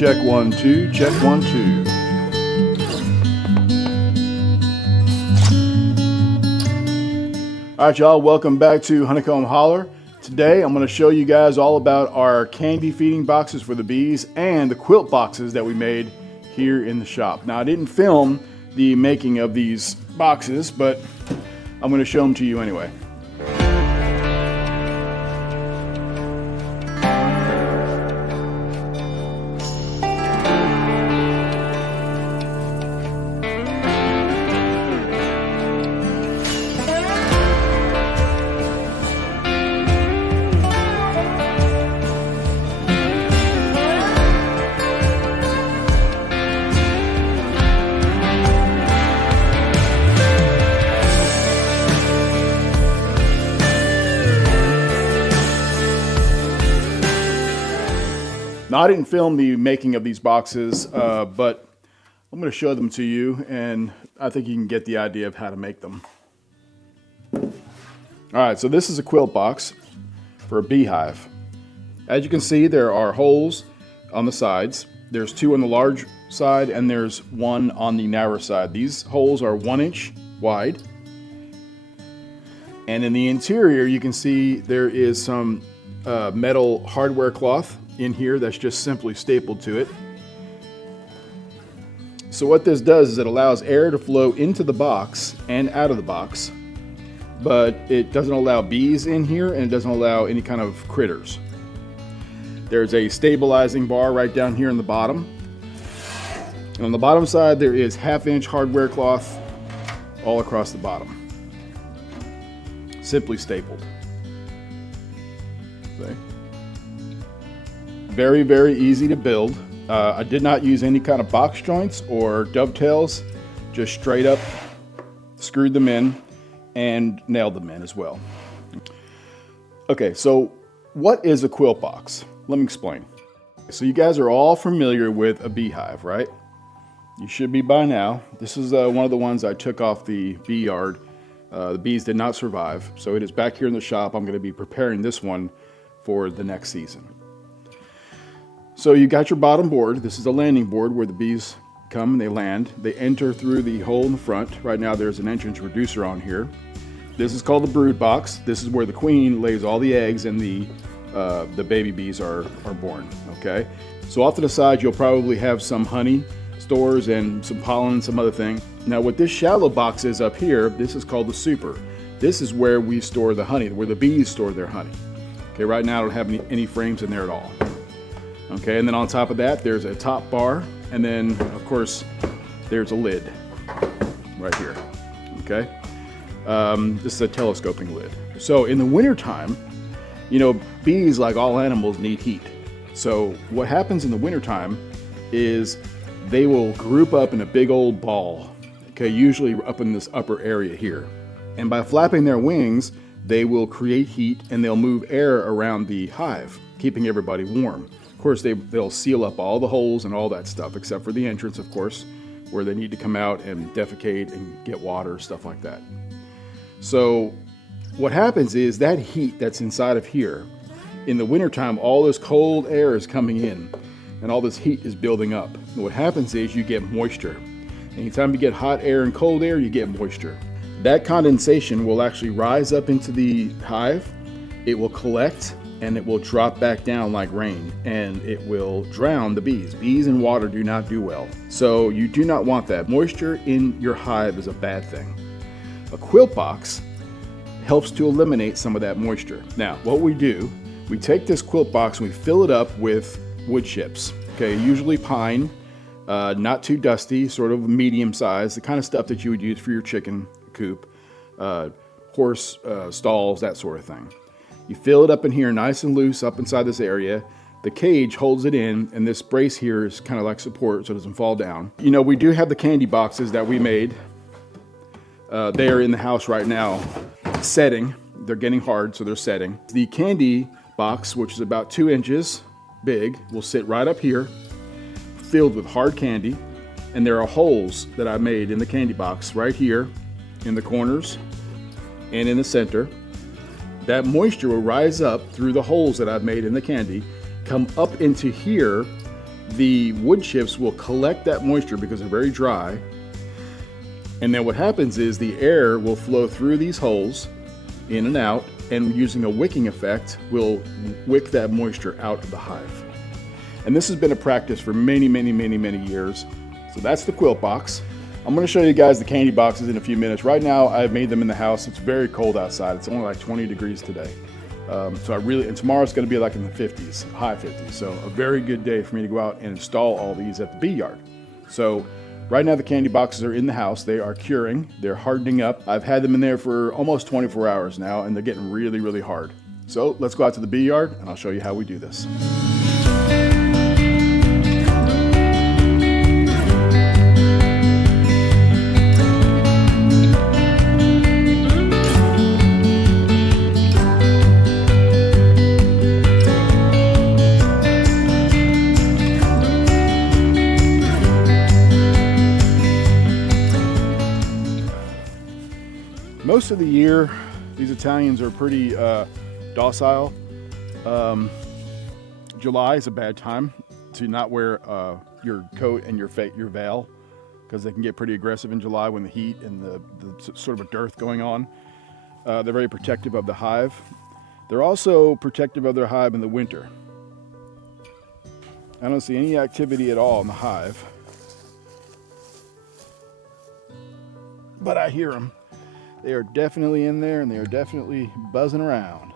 Check 1 2, check 1 2. All right, y'all, welcome back to Honeycomb Holler. Today I'm going to show you guys all about our candy feeding boxes for the bees and the quilt boxes that we made here in the shop. Now, I didn't film the making of these boxes, but I'm going to show them to you anyway. Now, I didn't film the making of these boxes, but I'm going to show them to you, and I think you can get the idea of how to make them. All right, so this is a quilt box for a beehive. As you can see, there are holes on the sides. There's 2 on the large side, and there's 1 on the narrow side. These holes are 1 inch wide. And in the interior, you can see there is some metal hardware cloth in here that's just simply stapled to it. So what this does is it allows air to flow into the box and out of the box, but it doesn't allow bees in here, and it doesn't allow any kind of critters. There's a stabilizing bar right down here in the bottom. And on the bottom side, there is 1/2 inch hardware cloth all across the bottom. Simply stapled. See? Very, very easy to build. I did not use any kind of box joints or dovetails, just straight up screwed them in and nailed them in as well. Okay, so what is a quilt box? Let me explain. So you guys are all familiar with a beehive, right? You should be by now. This is one of the ones I took off the Beeyard. The bees did not survive, so it is back here in the shop. I'm going to be preparing this one for the next season. So you got your bottom board. This is a landing board where the bees come and they land. They enter through the hole in the front. Right now there's an entrance reducer on here. This is called the brood box. This is where the queen lays all the eggs and the baby bees are born, okay? So off to the side, you'll probably have some honey stores and some pollen and some other thing. Now what this shallow box is up here, this is called the super. This is where we store the honey, where the bees store their honey. Okay, right now I don't have any frames in there at all. Okay, and then on top of that, there's a top bar, and then, of course, there's a lid right here, okay? This is a telescoping lid. So in the wintertime, you know, bees, like all animals, need heat. So what happens in the wintertime is they will group up in a big old ball, okay, usually up in this upper area here. And by flapping their wings, they will create heat, and they'll move air around the hive, keeping everybody warm. Of course, they'll seal up all the holes and all that stuff, except for the entrance, of course, where they need to come out and defecate and get water, stuff like that. So what happens is that heat that's inside of here, in the wintertime, all this cold air is coming in, and all this heat is building up. And what happens is you get moisture. Anytime you get hot air and cold air, you get moisture. That condensation will actually rise up into the hive. It will collect, and it will drop back down like rain, and it will drown the bees. Bees and water do not do well. So you do not want that. Moisture in your hive is a bad thing. A quilt box helps to eliminate some of that moisture. Now, what we do, we take this quilt box and we fill it up with wood chips. Okay, usually pine, not too dusty, sort of medium size, the kind of stuff that you would use for your chicken coop, horse stalls, that sort of thing. You fill it up in here nice and loose up inside this area. The cage holds it in, and this brace here is kind of like support so it doesn't fall down. You know, we do have the candy boxes that we made. They are in the house right now, setting. They're getting hard, so they're setting. The candy box, which is about 2 inches big, will sit right up here, filled with hard candy. And there are holes that I made in the candy box right here in the corners and in the center. That moisture will rise up through the holes that I've made in the candy, come up into here, the wood chips will collect that moisture because they're very dry. And then what happens is the air will flow through these holes in and out, and using a wicking effect will wick that moisture out of the hive. And this has been a practice for many years. So that's the quilt box. I'm going to show you guys the candy boxes in a few minutes. Right now I've made them in the house. It's very cold outside. It's only like 20 degrees today. And tomorrow's going to be like in the 50s, high 50s. So a very good day for me to go out and install all these at the Beeyard. So right now the candy boxes are in the house. They are curing, they're hardening up. I've had them in there for almost 24 hours now, and they're getting really hard. So let's go out to the Beeyard and I'll show you how we do this. Most of the year, these Italians are pretty docile. July is a bad time to not wear your coat and your veil, because they can get pretty aggressive in July when the heat and the sort of a dearth going on. They're very protective of the hive. They're also protective of their hive in the winter. I don't see any activity at all in the hive, but I hear them. They are definitely in there, and they are definitely buzzing around.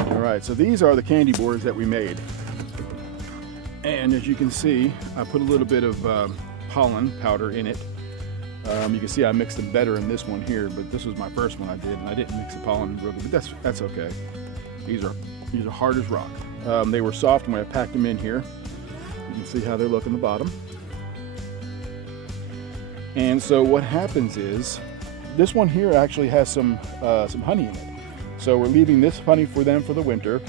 All right, so these are the candy boards that we made. And as you can see, I put a little bit of pollen powder in it. You can see I mixed them better in this one here, but this was my first one I did, and I didn't mix the pollen really, but that's okay. These are hard as rock. They were soft when I packed them in here. You can see how they look in the bottom. And so what happens is, this one here actually has some honey in it. So we're leaving this honey for them for the winter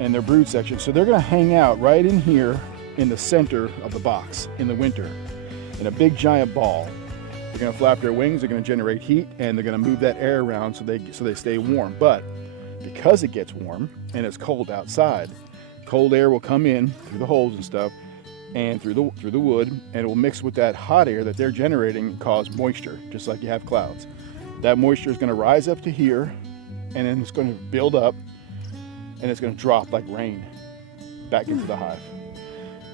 and their brood section. So they're gonna hang out right in here in the center of the box in the winter in a big giant ball. They're gonna flap their wings, they're gonna generate heat, and they're gonna move that air around so they stay warm. But because it gets warm and it's cold outside, cold air will come in through the holes and stuff, and through the wood, and it will mix with that hot air that they're generating and cause moisture, just like you have clouds. That moisture is going to rise up to here, and then it's going to build up, and it's going to drop like rain back into the hive.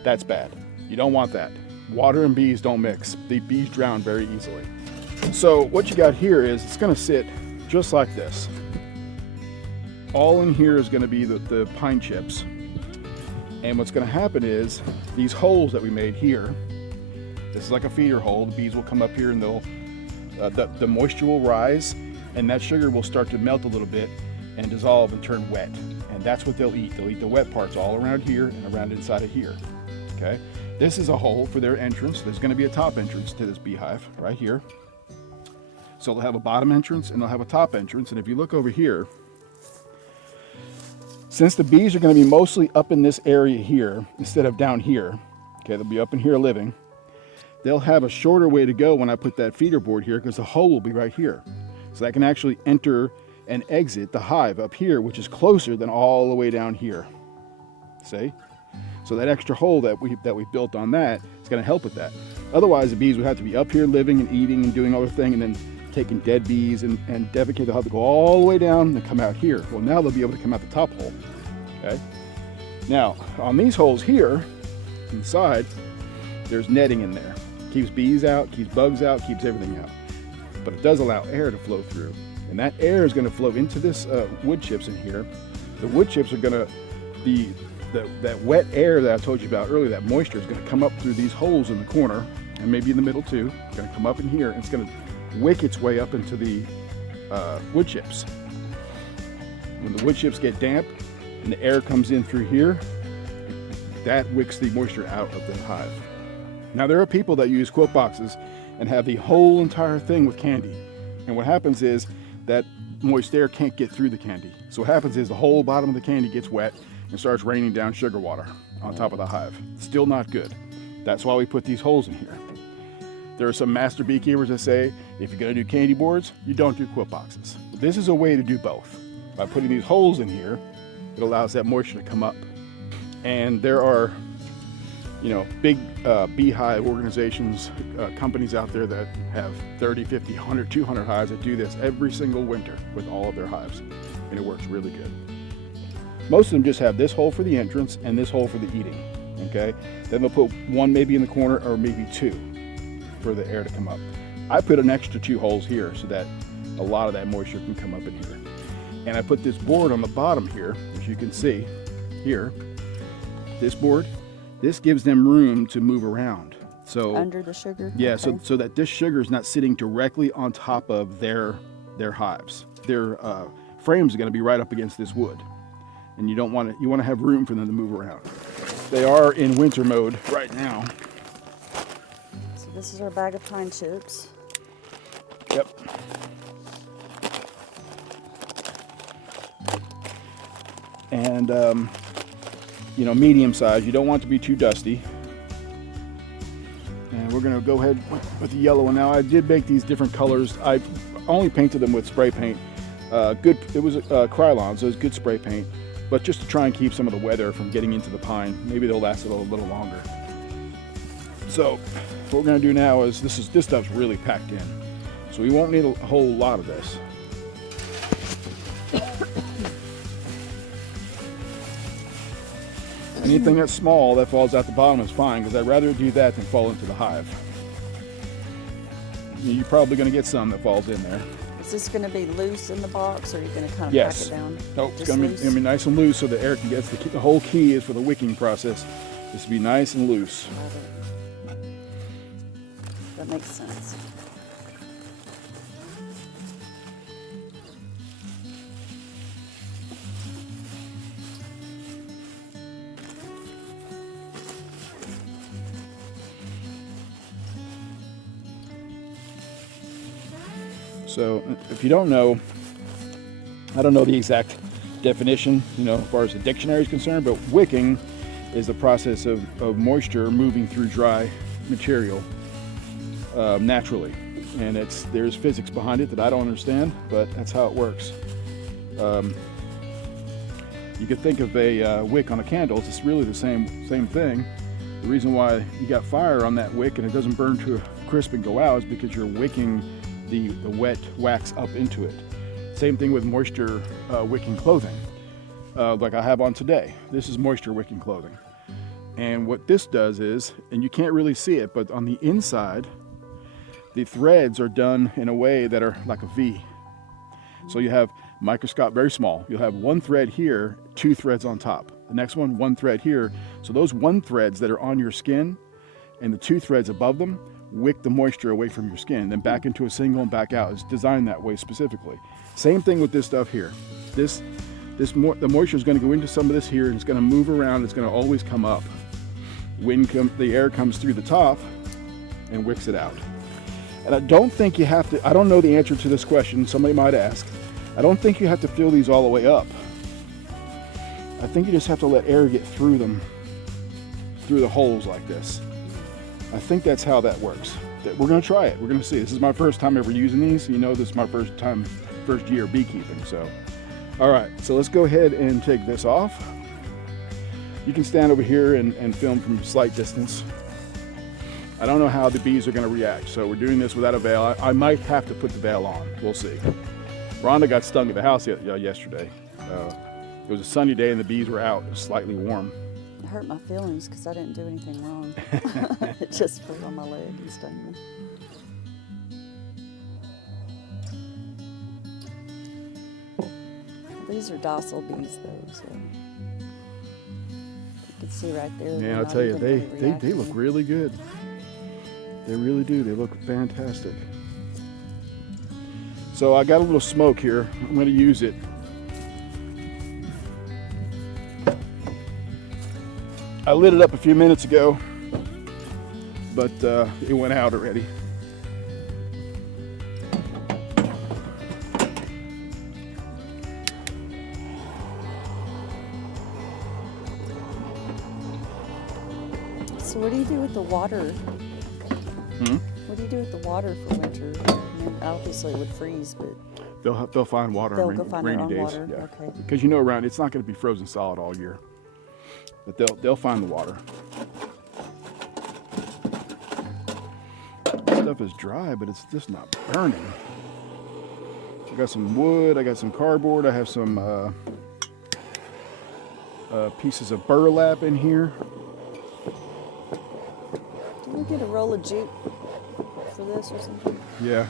That's bad. You don't want that. Water and bees don't mix. The bees drown very easily. So what you got here is it's going to sit just like this. All in here is going to be the pine chips. And what's going to happen is these holes that we made here, this is like a feeder hole. The bees will come up here and they'll, the moisture will rise, and that sugar will start to melt a little bit and dissolve and turn wet. And that's what they'll eat. They'll eat the wet parts all around here and around inside of here. Okay. This is a hole for their entrance. There's going to be a top entrance to this beehive right here. So they'll have a bottom entrance and they'll have a top entrance. And if you look over here, since the bees are going to be mostly up in this area here instead of down here, okay, they'll be up in here living, they'll have a shorter way to go when I put that feeder board here, because the hole will be right here. So I can actually enter and exit the hive up here, which is closer than all the way down here. See? So that extra hole that we built on that is going to help with that. Otherwise, the bees would have to be up here living and eating and doing all their thing, and then taking dead bees and defecate. They'll have to go all the way down and come out here. Well, now they'll be able to come out the top hole. Okay. Now on these holes here inside, there's netting in there. Keeps bees out, keeps bugs out, keeps everything out. But it does allow air to flow through, and that air is going to flow into this wood chips in here. The wood chips are going to that wet air that I told you about earlier, that moisture is going to come up through these holes in the corner and maybe in the middle too. It's going to come up in here, and it's going to wick its way up into the wood chips. When the wood chips get damp and the air comes in through here, that wicks the moisture out of the hive. Now there are people that use quilt boxes and have the whole entire thing with candy, and what happens is that moist air can't get through the candy. So what happens is the whole bottom of the candy gets wet and starts raining down sugar water on top of the hive. Still not good. That's why we put these holes in here. There are some master beekeepers that say, if you're going to do candy boards, you don't do quilt boxes. This is a way to do both. By putting these holes in here, it allows that moisture to come up. And there are, you know, big beehive organizations, companies out there that have 30, 50, 100, 200 hives that do this every single winter with all of their hives. And it works really good. Most of them just have this hole for the entrance and this hole for the eating, okay? Then they'll put one maybe in the corner or maybe two for the air to come up. I put an extra 2 holes here so that a lot of that moisture can come up in here. And I put this board on the bottom here, as you can see here. This board, this gives them room to move around. So under the sugar? Yeah, okay. so that this sugar is not sitting directly on top of their hives. Their frames are going to be right up against this wood. And you want to have room for them to move around. They are in winter mode right now. So this is our bag of pine chips. Yep. And you know, medium size. You don't want it to be too dusty. And we're gonna go ahead with the yellow one now. I did make these different colors. I only painted them with spray paint. It was Krylon, so it was good spray paint. But just to try and keep some of the weather from getting into the pine, maybe they'll last a little longer. So what we're gonna do now is this stuff's really packed in, so we won't need a whole lot of this. Anything that's small that falls out the bottom is fine, because I'd rather do that than fall into the hive. You're probably going to get some that falls in there. Is this going to be loose in the box, or are you going to kind of Yes. pack it down? Nope, it's going to be nice and loose so the air can get. The whole key is for the wicking process is to be nice and loose. That makes sense. So if you don't know, I don't know the exact definition, you know, as far as the dictionary is concerned, but wicking is the process of moisture moving through dry material naturally. And there's physics behind it that I don't understand, but that's how it works. You could think of a wick on a candle. It's really the same thing. The reason why you got fire on that wick and it doesn't burn to a crisp and go out is because you're wicking the wet wax up into it. Same thing with moisture wicking clothing, like I have on today. This is moisture wicking clothing. And what this does is, and you can't really see it, but on the inside, the threads are done in a way that are like a V. So you have microscopic, very small. You'll have one thread here, 2 threads on top. The next one thread here. So those 1 threads that are on your skin and the 2 threads above them wick the moisture away from your skin, then back into a single and back out. It's designed that way specifically. Same thing with this stuff here. The moisture is going to go into some of this here, and it's going to move around. It's going to always come up. The air comes through the top and wicks it out. And I don't think you have to, I don't know the answer to this question, somebody might ask. I don't think you have to fill these all the way up. I think you just have to let air get through them, through the holes like this. I think that's how that works. We're going to try it. We're going to see. This is my first time ever using these. You know, this is my first year beekeeping. So, all right. So let's go ahead and take this off. You can stand over here and film from a slight distance. I don't know how the bees are going to react. So we're doing this without a veil. I might have to put the veil on. We'll see. Rhonda got stung at the house yesterday. It was a sunny day and the bees were out. It was slightly warm. It hurt my feelings because I didn't do anything wrong. It just flew on my leg and stung me. These are docile bees though, so you can see right there. Yeah, I'll tell you, they look really good. They really do. They look fantastic. So I got a little smoke here. I'm going to use it. I lit it up a few minutes ago, but it went out already. So what do you do with the water? What do you do with the water for winter? I mean, obviously it would freeze, but... They'll find water They'll on go find their rainy own days. water. Yeah. Okay. Because you know around it's not going to be frozen solid all year. But they'll find the water. This stuff is dry, but it's just not burning. I got some wood, I got some cardboard, I have some pieces of burlap in here. Did we get a roll of jute for this or something? Yeah.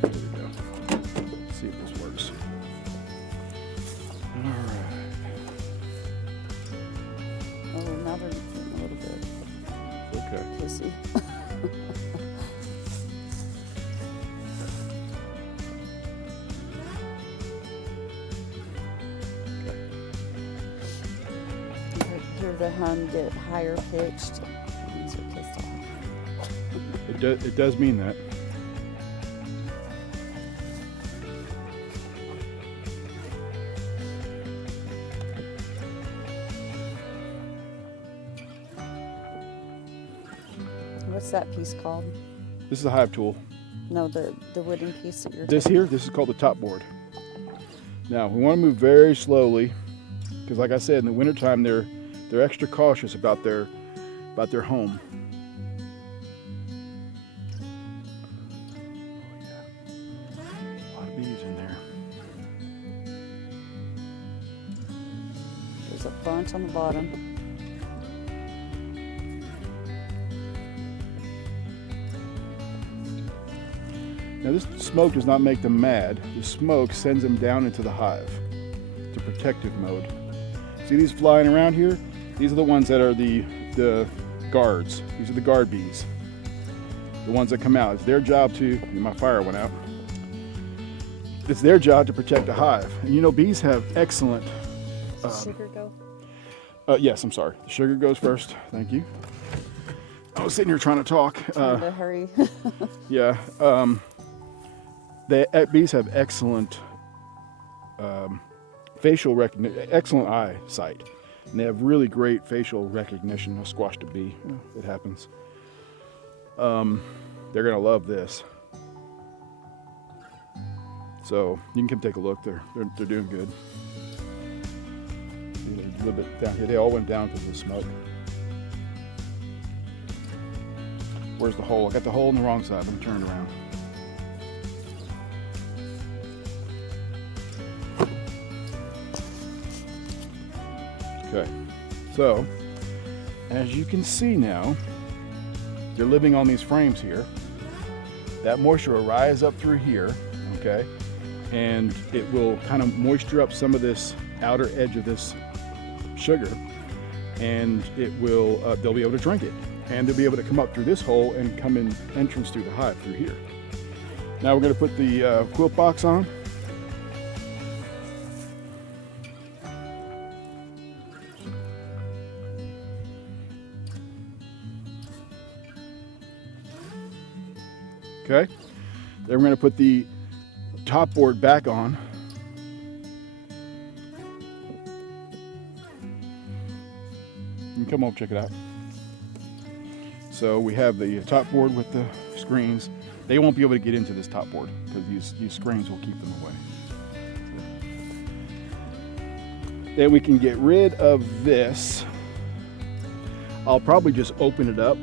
There we go. Let's see if this works. All right. Oh, now they're getting a little bit Okay. pissy. Hear the hum get higher pitched. These are pissed off. It does mean that. What's that piece called? This is a hive tool. No, the wooden piece that you're This here, this is called the top board. Now we want to move very slowly, because like I said, in the wintertime they're extra cautious about their home. Oh yeah, a lot of bees in there. There's a bunch on the bottom. Now this smoke does not make them mad. The smoke sends them down into the hive to protective mode. See these flying around here? These are the ones that are the guards. These are the guard bees. The ones that come out. It's their job to, my fire went out. It's their job to protect the hive. And you know, bees have excellent... Does sugar go? Yes, I'm sorry. The sugar goes first. Thank you. I was sitting here trying to talk. Trying to hurry. Yeah. Bees have excellent facial recognition, excellent eyesight. And they have really great facial recognition. I squashed a bee. It happens. They're going to love this. So you can come take a look. They're doing good. See, a little bit down here. They all went down because of the smoke. Where's the hole? I got the hole on the wrong side. Let me turn it around. Okay, so as you can see now, they're living on these frames here. That moisture will rise up through here, okay, and it will kind of moisture up some of this outer edge of this sugar, and it will they'll be able to drink it, and they'll be able to come up through this hole and come in entrance through the hive through here. Now we're going to put the quilt box on. Okay, then we're going to put the top board back on. You can come over, check it out. So we have the top board with the screens. They won't be able to get into this top board because these screens will keep them away. Then we can get rid of this. I'll probably just open it up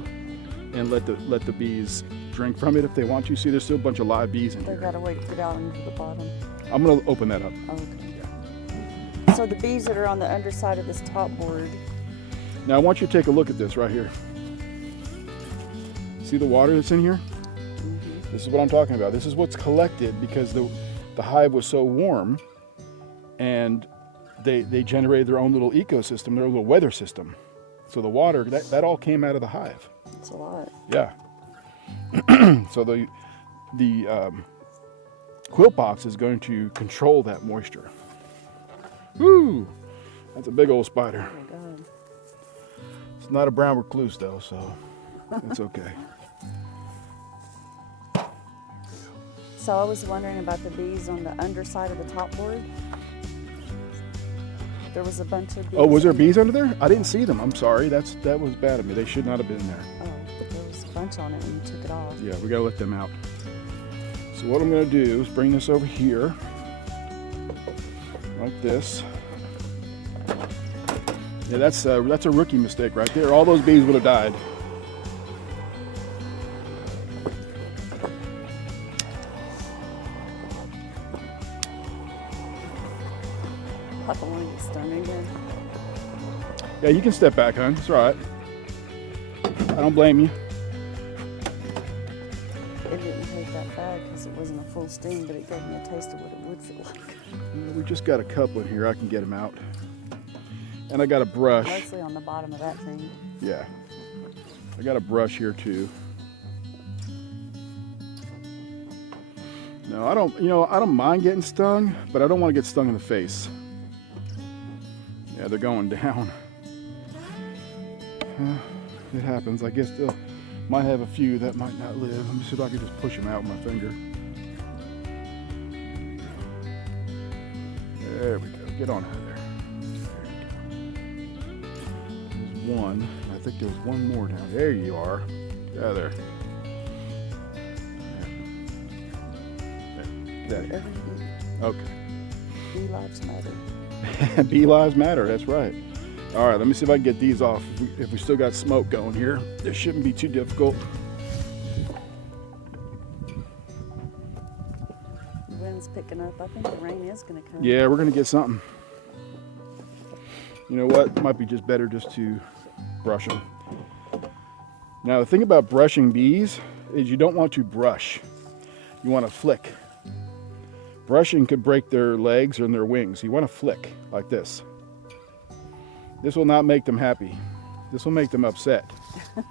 and let the bees drink from it if they want to. See, there's still a bunch of live bees in They here. gotta wait to get out into the bottom. I'm gonna open that up. Oh, okay. So the bees that are on the underside of this top board. Now I want you to take a look at this right here. See the water that's in here? Mm-hmm. This is what I'm talking about. This is what's collected because the hive was so warm, and they generated their own little ecosystem, their little weather system. So the water, that all came out of the hive. That's a lot. Yeah. So the quilt box is going to control that moisture. Woo! That's a big old spider. Oh my God. It's not a brown recluse though, so it's okay. So I was wondering about the bees on the underside of the top board. There was a bunch of bees. Oh, was there on bees under there? I didn't see them. I'm sorry. That was bad of me. They should not have been there. Oh. bunch on it when you took it off. Yeah, we gotta let them out. So what I'm gonna do is bring this over here, like this. Yeah, that's a rookie mistake right there. All those bees would have died. Papa want to get stung again. Yeah, you can step back, hon. It's all right. I don't blame you. It didn't hurt that bad because it wasn't a full sting, but it gave me a taste of what it would feel like. We just got a couple in here. I can get them out. And I got a brush. Mostly on the bottom of that thing. Yeah. I got a brush here too. No, I don't mind getting stung, but I don't want to get stung in the face. Yeah, they're going down. It happens. I guess they'll might have a few that might not live. Let me see if I can just push them out with my finger. There we go. Get on out of there. There's one. I think there's one more down. There you are. Get out of there. There. Okay. Bee lives matter. Bee lives matter. That's right. All right. Let me see if I can get these off. If we still got smoke going here, this shouldn't be too difficult. The wind's picking up. I think the rain is going to come. Yeah, we're gonna get something. You know what? It might be just better just to brush them. Now the thing about brushing bees is you don't want to brush. You want to flick. Brushing could break their legs and their wings. You want to flick like this. This will not make them happy. This will make them upset. Yeah,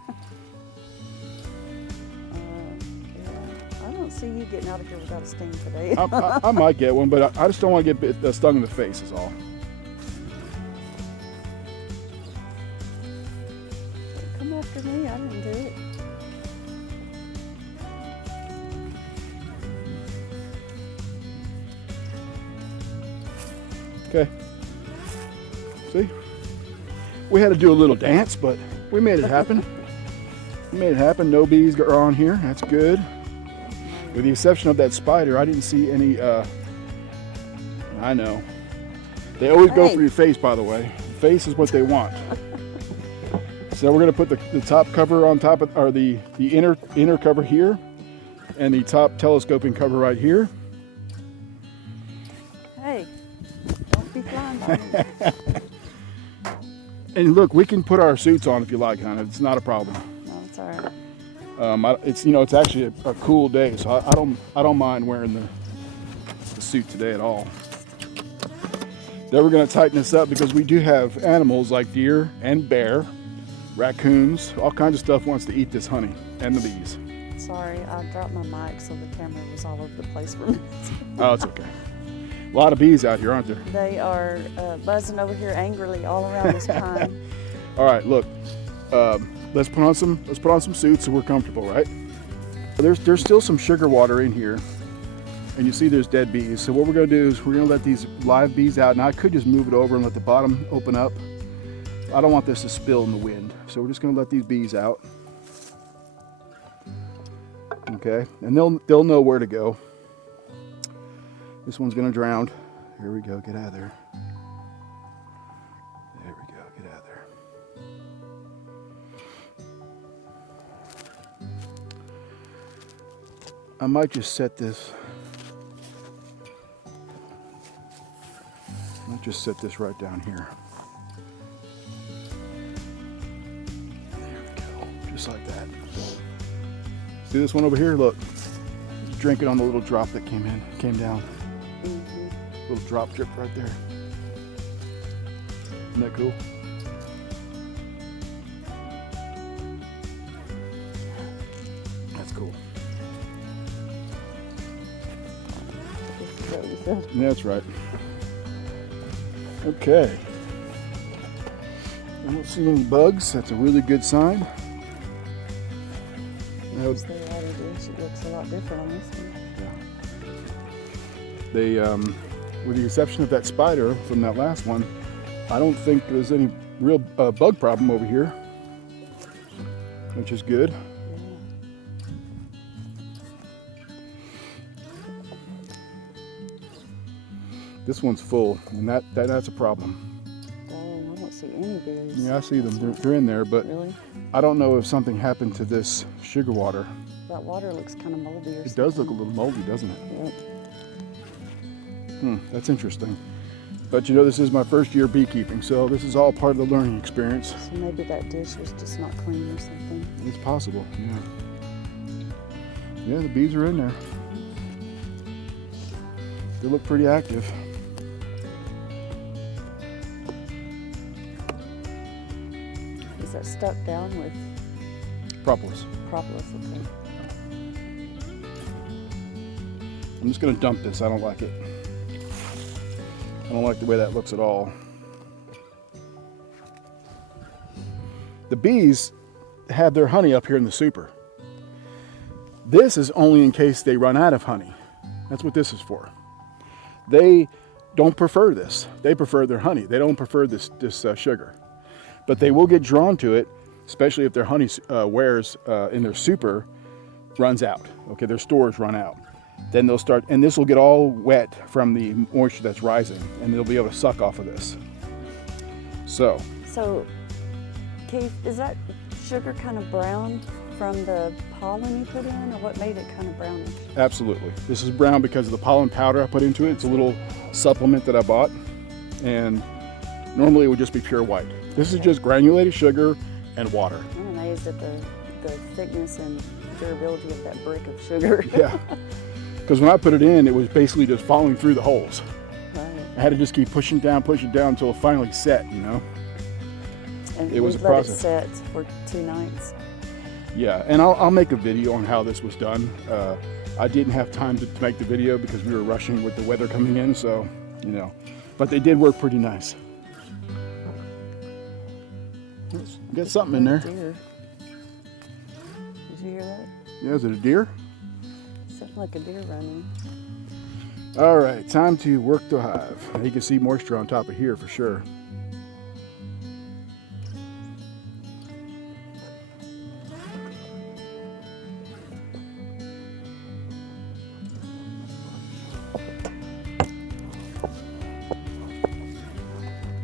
I don't see you getting out of here without a sting today. I might get one, but I just don't want to get stung in the face is all. Come after me. I didn't do it. Okay. See? We had to do a little dance, but we made it happen. We made it happen. No bees are on here. That's good. With the exception of that spider, I didn't see any, I know. They always go for your face, by the way. Face is what they want. So we're gonna put the top cover on top of, or the inner cover here, and the top telescoping cover right here. Hey, don't be flying by me. And look, we can put our suits on if you like, hon. It's not a problem. No, it's all right. It's actually a cool day, so I don't mind wearing the suit today at all. Then we're gonna tighten this up because we do have animals like deer and bear, raccoons, all kinds of stuff wants to eat this honey and the bees. Sorry, I dropped my mic, so the camera was all over the place for a minute. Oh, it's okay. A lot of bees out here, aren't there? They are buzzing over here angrily all around this pine. All right, look, let's put on some suits so we're comfortable, right? There's still some sugar water in here, and you see there's dead bees. So what we're gonna do is we're gonna let these live bees out. Now I could just move it over and let the bottom open up. I don't want this to spill in the wind, so we're just gonna let these bees out. Okay, and they'll know where to go. This one's gonna drown. Here we go, get out of there. There we go, get out of there. I might just set this. Right down here. There we go, just like that. See this one over here? Look, just drinking on the little drop that came down. Mm-hmm. Little drop drip right there. Isn't that cool? That's cool. Is that what you said? That's right. Okay. I don't see any bugs. That's a really good sign. Now, As they added this, it looks a lot different on this one. yeah. They, with the exception of that spider from that last one, I don't think there's any real bug problem over here, which is good. Yeah. This one's full, and that's a problem. Oh, I don't see any bees. Yeah, I see them. They're in there, but Really? I don't know if something happened to this sugar water. That water looks kind of moldy or something. It does look a little moldy, doesn't it? Yep. That's interesting. But you know, this is my first year beekeeping, so this is all part of the learning experience. So maybe that dish was just not clean or something. It's possible, yeah. Yeah, the bees are in there. They look pretty active. Is that stuck down with Propolis. propolis? Okay. I'm just gonna dump this. I don't like it. I don't like the way that looks at all. The bees have their honey up here in the super. This is only in case they run out of honey. That's what this is for. They don't prefer this. They prefer their honey. They don't prefer this sugar. But they will get drawn to it, especially if their honey wares in their super runs out. Okay, their stores run out. Then they'll start, and this will get all wet from the moisture that's rising, and they'll be able to suck off of this. So, Keith, is that sugar kind of brown from the pollen you put in, or what made it kind of brownish? absolutely. This is brown because of the pollen powder I put into it. It's a little supplement that I bought, and normally it would just be pure white. This is just granulated sugar and water. I'm amazed at the thickness and durability of that brick of sugar. Yeah, because when I put it in, it was basically just falling through the holes. Right. I had to just keep pushing down until it finally set, you know? And It was a let process. it set for 2 nights. Yeah, and I'll make a video on how this was done. I didn't have time to make the video because we were rushing with the weather coming in, so, you know. But they did work pretty nice. Got something in there. Deer. Did you hear that? Yeah, is it a deer? Sounded like a deer running. All right, time to work the hive. Now you can see moisture on top of here for sure.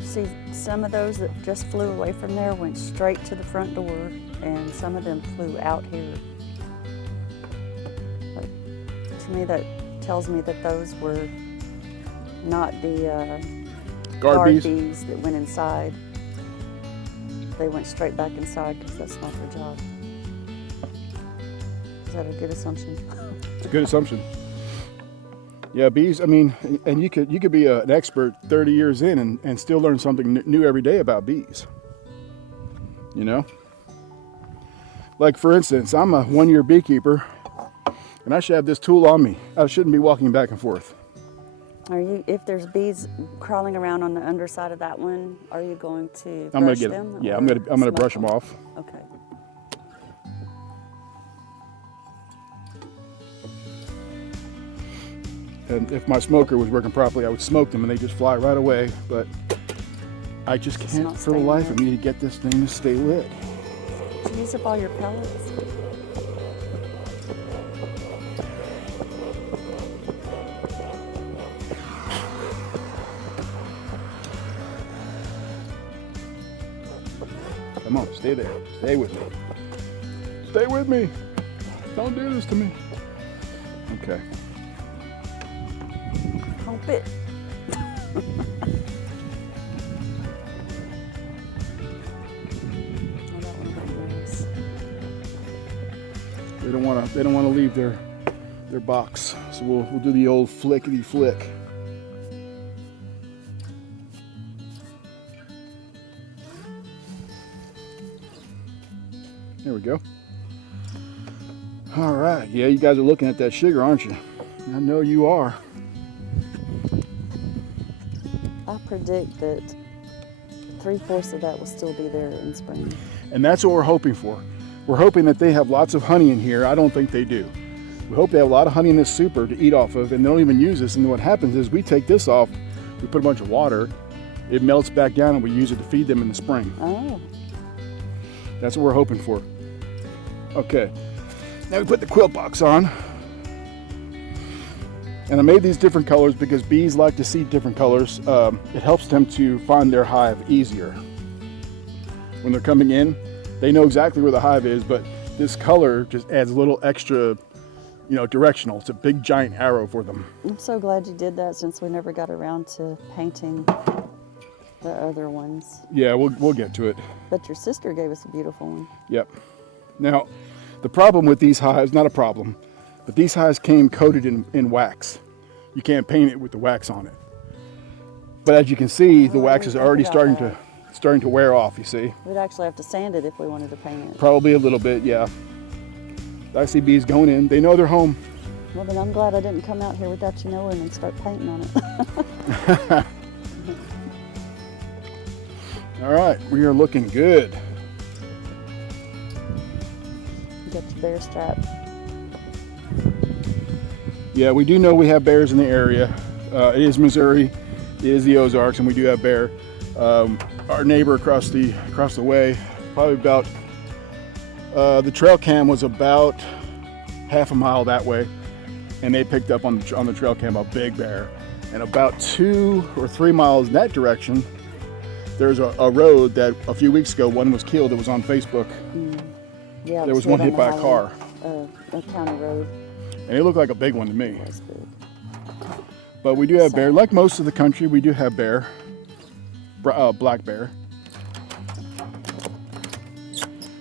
See, some of those that just flew away from there went straight to the front door, and some of them flew out here. But to me, that tells me that those were not the Guard bees? bees that went inside. They went straight back inside because that's not their job. Is that a good assumption? It's a good assumption. Yeah, bees, I mean, and you could be an expert 30 years in and still learn something new every day about bees. You know? Like, for instance, I'm a 1-year beekeeper, and I should have this tool on me. I shouldn't be walking back and forth. If there's bees crawling around on the underside of that one, are you going to I'm gonna brush get them? Yeah, or I'm gonna smoke brush them off. Okay. And if my smoker was working properly, I would smoke them and they just fly right away. But I just It's can't not for the staying life lit. of me to get this thing to stay lit. Did you use up all your pellets? Come on, stay there. Stay with me. Stay with me. Don't do this to me. Okay. Hump it. Oh, that one went nice. They don't want to leave their box. So we'll do the old flickety flick. There we go. All right. Yeah, you guys are looking at that sugar, aren't you? I know you are. I predict that 3/4 of that will still be there in spring. And that's what we're hoping for. We're hoping that they have lots of honey in here. I don't think they do. We hope they have a lot of honey in this super to eat off of, and they don't even use this. And what happens is we take this off, we put a bunch of water, it melts back down, and we use it to feed them in the spring. Oh, That's what we're hoping for. Okay, now we put the quilt box on. And I made these different colors because bees like to see different colors. It helps them to find their hive easier. When they're coming in, they know exactly where the hive is, but this color just adds a little extra, directional. It's a big giant arrow for them. I'm so glad you did that since we never got around to painting the other ones. Yeah, we'll get to it. But your sister gave us a beautiful one. Yep. Now, the problem with these hives, not a problem, but these hives came coated in wax. You can't paint it with the wax on it. But as you can see, the wax is already starting to wear off, you see. We'd actually have to sand it if we wanted to paint it. Probably a little bit, yeah. I see bees going in. They know they're home. Well, then I'm glad I didn't come out here without you knowing and start painting on it. All right, we are looking good. You got your bear strap. Yeah, we do know we have bears in the area. It is Missouri, it is the Ozarks, and we do have bear. Our neighbor across the way, probably about, the trail cam was about half a mile that way, and they picked up on the trail cam a big bear. And about 2 or 3 miles in that direction, there's a road that a few weeks ago one was killed. It was on Facebook. Yeah, there was one hit by a car. A county road. And it looked like a big one to me. It was big. But we do have bear. Like most of the country, we do have bear. Black bear.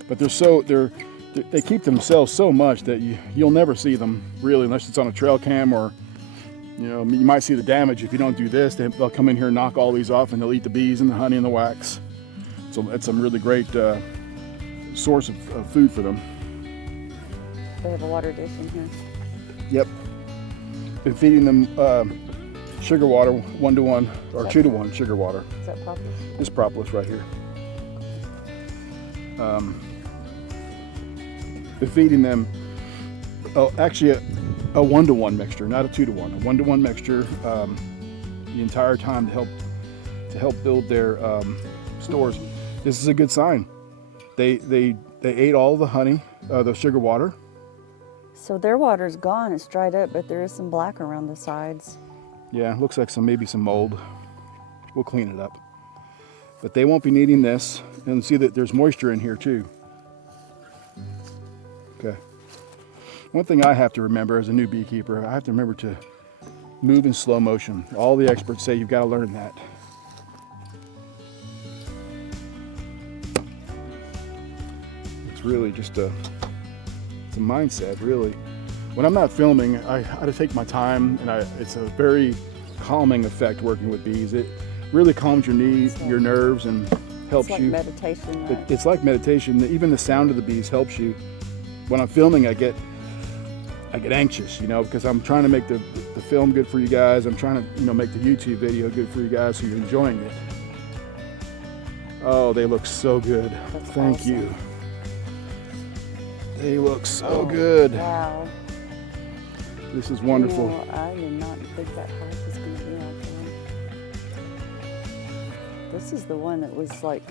But they keep themselves so much that you'll never see them really unless it's on a trail cam, or you might see the damage if you don't do this. They'll come in here and knock all these off, and they'll eat the bees and the honey and the wax. So it's a really great source of food for them. They have a water dish in here. Yep. Been feeding them sugar water 1-to-1 or 2-to-1 sugar water. Is that propolis? This propolis right here. Been feeding them, actually a 1-to-1 mixture, not a 2-to-1. A 1-to-1 mixture the entire time to help build their stores. This is a good sign. They ate all the honey, the sugar water. So their water's gone, it's dried up, but there is some black around the sides. Yeah, looks like maybe some mold. We'll clean it up. But they won't be needing this. And see that there's moisture in here too. Okay. One thing I have to remember as a new beekeeper, I have to remember to move in slow motion. All the experts say you've got to learn that. It's really just it's a mindset, really. When I'm not filming, I to take my time, and it's a very calming effect working with bees. It really calms your knees, your nerves, and helps you. It's like meditation, right? It's like meditation. Even the sound of the bees helps you. When I'm filming, I get anxious, because I'm trying to make the film good for you guys. I'm trying to, make the YouTube video good for you guys so you're enjoying it. Oh, they look so good. That's Thank awesome. you. They look so good. Wow. This is wonderful. I did not think that hive was going to be out there. This is the one that was like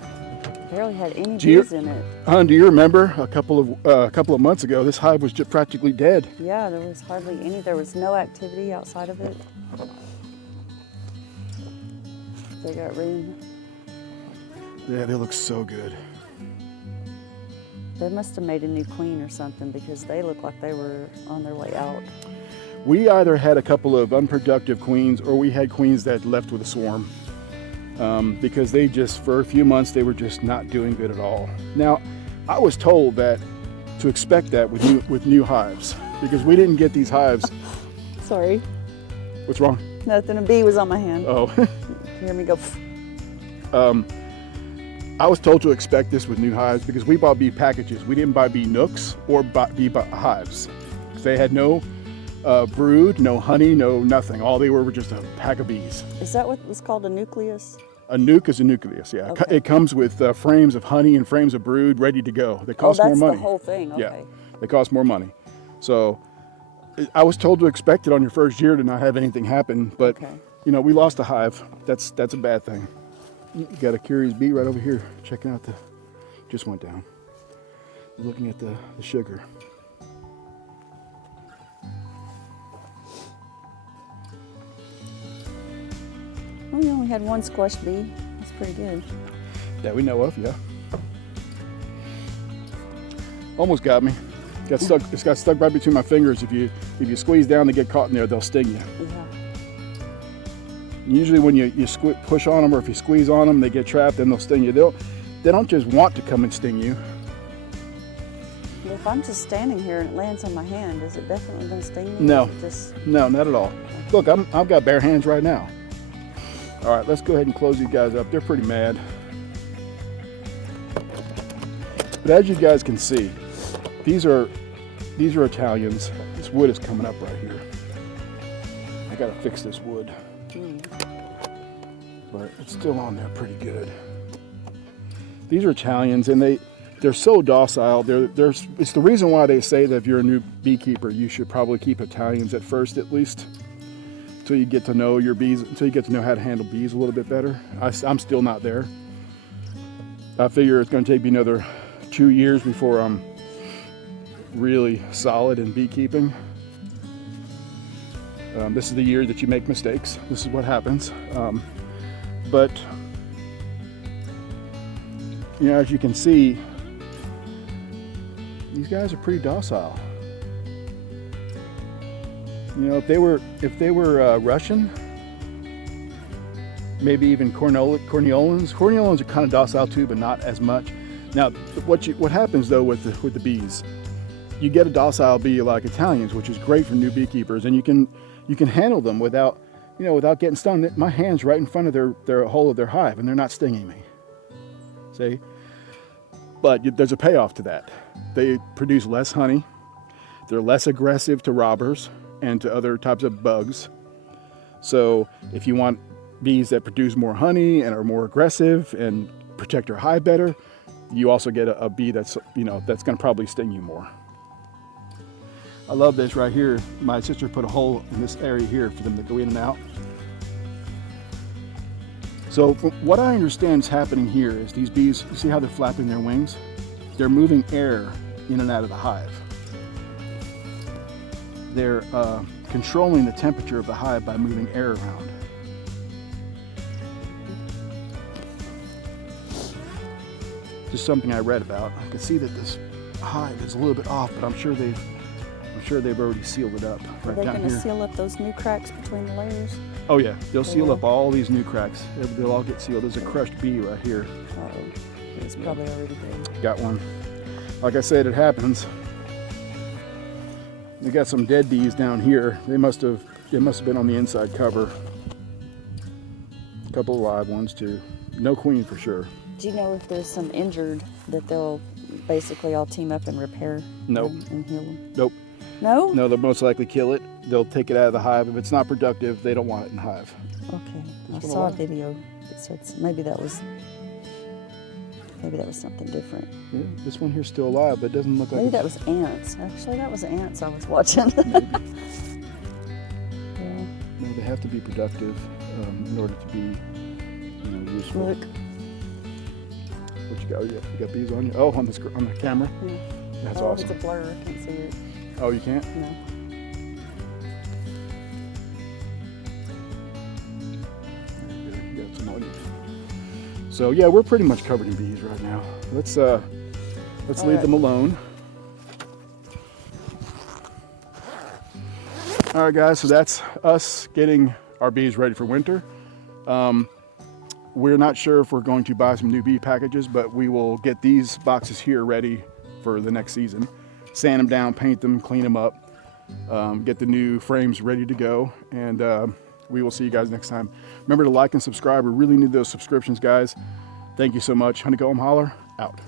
barely had any bees in it. Hon, do you remember a couple of months ago, this hive was just practically dead? Yeah, there was hardly any. There was no activity outside of it. They got room. Yeah, they look so good. They must have made a new queen or something because they look like they were on their way out. We either had a couple of unproductive queens or we had queens that left with a swarm. Because they just, for a few months, they were just not doing good at all. Now, I was told that to expect that with new hives, because we didn't get these hives. Sorry. What's wrong? Nothing, a bee was on my hand. Oh. You hear me go? I was told to expect this with new hives because we bought bee packages. We didn't buy bee nooks or bee hives. They had no brood, no honey, no nothing. All they were just a pack of bees. Is that what was called a nucleus? A nuke is a nucleus, yeah. Okay. It comes with frames of honey and frames of brood ready to go. They cost more money. Oh, that's the whole thing, okay. Yeah, they cost more money. So I was told to expect it on your first year to not have anything happen, but Okay. we lost a hive. That's a bad thing. You got a curious bee right over here checking out just went down. Looking at the sugar. had one squash bee. That's pretty good. That we know of, yeah. Almost got me. Got stuck. It's got stuck right between my fingers. If you squeeze down, they get caught in there. They'll sting you. Yeah. Usually, when you push on them, or if you squeeze on them, they get trapped and they'll sting you. They don't just want to come and sting you. If I'm just standing here and it lands on my hand, is it definitely going to sting me? No. Or is it just... No, not at all. Look, I've got bare hands right now. All right, let's go ahead and close these guys up. They're pretty mad. But as you guys can see, these are Italians. This wood is coming up right here. I gotta fix this wood. But it's still on there pretty good. These are Italians, and they're so docile. It's the reason why they say that if you're a new beekeeper, you should probably keep Italians at first, at least, until you get to know your bees, until you get to know how to handle bees a little bit better. I'm still not there. I figure it's going to take me another 2 years before I'm really solid in beekeeping. This is the year that you make mistakes. This is what happens. But you know, as you can see, these guys are pretty docile. You know, if they were Russian, maybe even Corniolans. Corniolans are kind of docile too, but not as much. Now, what happens though with the bees? You get a docile bee like Italians, which is great for new beekeepers, and you can handle them without getting stung. My hand's right in front of their hole of their hive, and they're not stinging me. See? But there's a payoff to that. They produce less honey. They're less aggressive to robbers and to other types of bugs. So if you want bees that produce more honey and are more aggressive and protect your hive better, you also get a bee that's going to probably sting you more. I love this right here. My sister put a hole in this area here for them to go in and out. So from what I understand is happening here is these bees, you see how they're flapping their wings? They're moving air in and out of the hive. They're controlling the temperature of the hive by moving air around. Just something I read about. I can see that this hive is a little bit off, but I'm sure they've already sealed it up right down here. Are they going to seal up those new cracks between the layers? Oh yeah, they'll seal up all these new cracks. They'll all get sealed. There's a crushed bee right here. Uh-oh. It's probably already dead. Got one. Like I said, it happens. We got some dead bees down here. It must have been on the inside cover. A couple of live ones too. No queen for sure. Do you know if there's some injured that they'll basically all team up and repair? Nope. And heal them? Nope. No? No, they'll most likely kill it. They'll take it out of the hive. If it's not productive, they don't want it in the hive. Okay. I saw a video that said maybe that was something different. Yeah, this one here's still alive, but it doesn't look like Maybe that was ants. Actually, that was ants I was watching. Maybe. Yeah. No, they have to be productive in order to be useful. Look. What you got? You got bees on you? Oh, on the camera? Yeah. That's Oh, awesome. it's a blur. I can't see it. Oh, you can't? No. You got some on you. So yeah, we're pretty much covered in bees right now. Let's leave them alone. All right, guys. So that's us getting our bees ready for winter. We're not sure if we're going to buy some new bee packages, but we will get these boxes here ready for the next season. Sand them down, paint them, clean them up, get the new frames ready to go, and we will see you guys next time. Remember to like and subscribe. We really need those subscriptions, guys. Thank you so much. Honeycomb Holler, out.